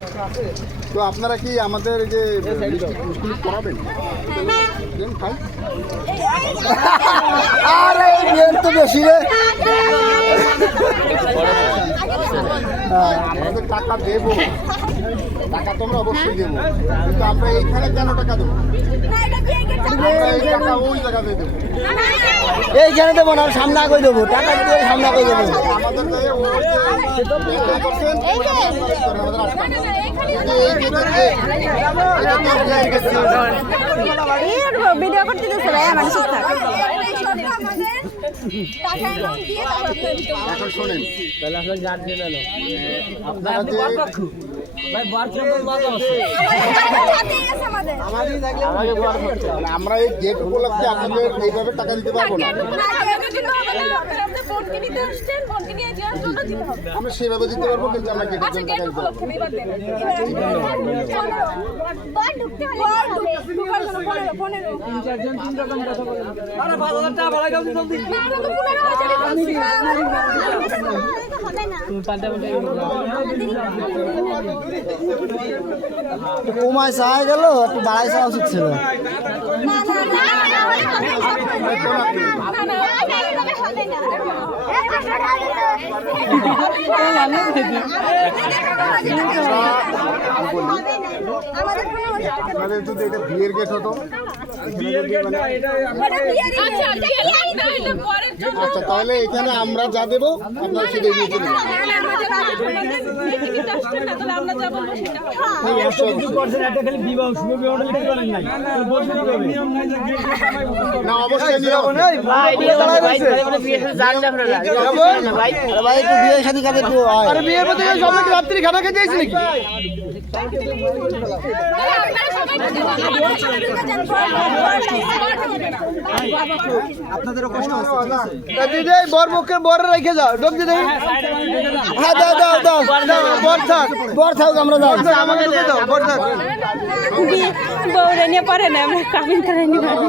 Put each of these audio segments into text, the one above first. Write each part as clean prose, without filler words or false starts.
তো আপনারা কি আমাদের যে স্কুল করাবেন? আরে তো বেশি রে, আমাদের টাকা দেবো, টাকা তোমরা অবশ্যই দেবো, কিন্তু আমরা এইখানে কেন টাকা দেবো? এই টাকা ওই জায়গাতে দেবো, এইখানে দেবো না, সামনে আগে দেবো, টাকা দিয়ে সামনে আগে দেবো। আমাদের ভিডিও করতে দিচ্ছে ভাই, আমার চুপ থাক। এখন শোনেন, তাহলে আসলে গার্জেন এলো আপনারা যে ভাই বার কেমন মজা আছে আমরা এই গেট উপলক্ষে আপনাদের এইভাবে টাকা দিতে পারবো না, আমরা সেভাবে দিতে পারবো, কিন্তু আমরা গেটের জন্য টাকা দিতে পারবো। কমায় চাওয়া গেল, একটু বাড়াই চাওয়া উচিত ছিল। আপনাদের যদি এটা বিয়ের গেট হতো, আচ্ছা তাহলে এখানে আমরা যা দেবো আপনারা সেটা নিয়ে চলে যাবেন। না অবশ্যই নিয়ম নেই ভাই, একটু বিয়ে শাদী কাজে একটু আরে বিয়ের মধ্যে সবাই কি রাত্রি খানা খেতে যাইছে নাকি? আপনাদেরও কষ্ট আছে। দিদি বর মুখে বর রেখে যাও, ডোব দিদি। হ্যাঁ দাও দাও দাও, বর থাক, বর থাক, আমরা যাই। আমাকে দিয়ে দাও, বর থাক। বউরে নিয়ে পারে না, আমরা কাবিন করে নিয়ে পারি।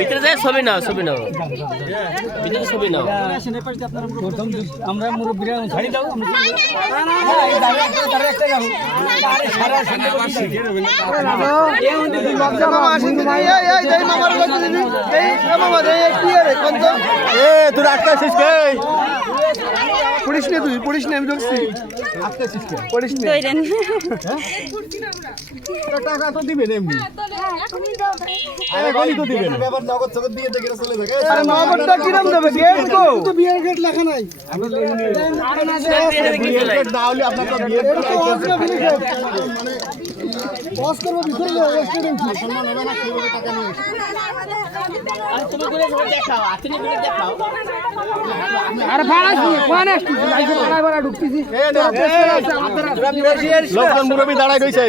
ভিতরে যায় ছবি নাও, ছবি নাও, ভিতরে ছবি নাও। আমরা মুরব্বীরা ছাড়ি দাও, তোর আটকাছিস কে? পড়িস না তুই, পড়িস না, আমি ঢুকছি। পড়িস না, টাকা তো দিবেন এমনি, এখনই তো দিবেন। আরে নগদটা কিরম দেবে? গেট তো বিয়ের গেট লেখা নাই। বিয়ের গেট না হলে আপনার তো বিয়ের গেট বস করবো, ভিতরে সম্মান হবে না, সেইভাবে টাকা নিয়ে আরে ভাড়া কোন আসছিস? আইছে ভাড়া ভাড়া ঢুকতেছি। লোকজন মুরব্বী দাঁড়ায় রয়েছে।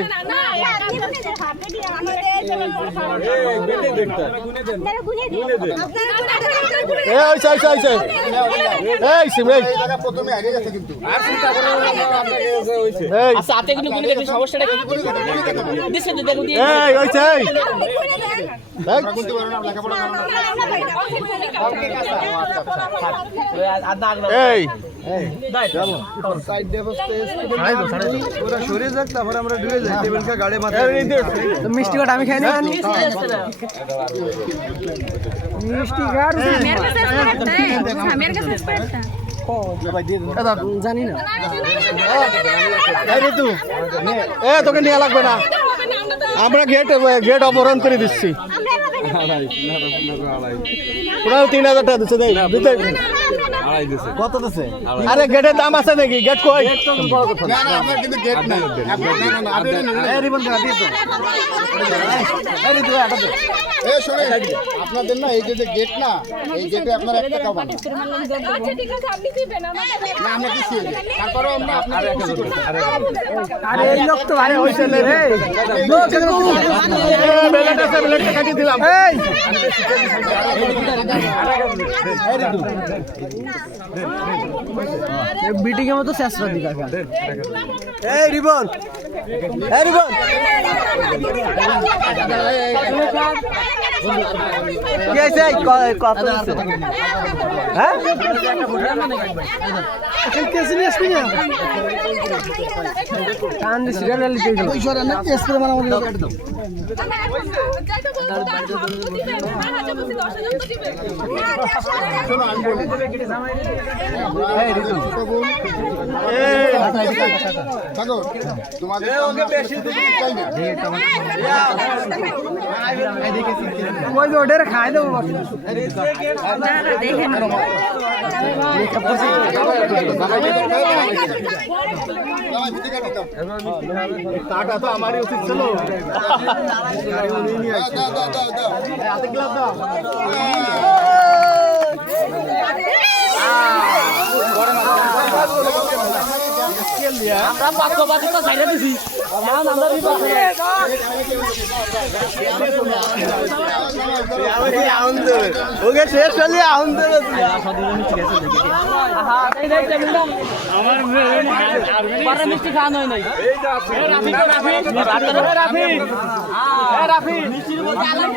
হাতে কিন্তু গুলি দেখে সমস্যাটা দিছে, দেখো দিয়ে সরে যাক, তারপরে আমরা ঢুকে যাই, টেবিল খা গাড়ি মাথায়। মিষ্টি কাঠ আমি খাই না, মিষ্টি কাঠ জানি না। তোকে নিয়ে লাগবে না, আমরা গেট অপহরণ করে দিচ্ছি। 3000 টাকা দিচ্ছে, কত দিছে? আরে গেটের দাম আছে নাকি? গেট কই? আপনাদের না এই যে গেট না, এই গেটে আপনার 1 টাকা পাবেন না, আমরা দিচ্ছি, তারপরেও আমরা আপনাদের খুশি করি। আরে এই লোক তো ভালো হইছে রে, বেলেট আছে, বেলেটটা কাটিয়ে দিলাম। বিটিং এর মতো চেষ্টা দিকা। এই রিবন, এই রিবন। কি হয়েছে কত হ্যাঁ টান দিছি থাকো তোমাদের বেশি চাই না ওই যে ওদের খাই দেবো টাটা তো আমারই উচিত ছিল আমরা পক্ষপাতিত্ব ছাইড়া দিছি এখন আমরা বিপক্ষে ওকে শেষ হলে আউন দেবে আমার পরে মিষ্টি খাওয়ানো হয় নাই রাফি রাফি রাফি রাফি মিষ্টির মধ্যে আলাদা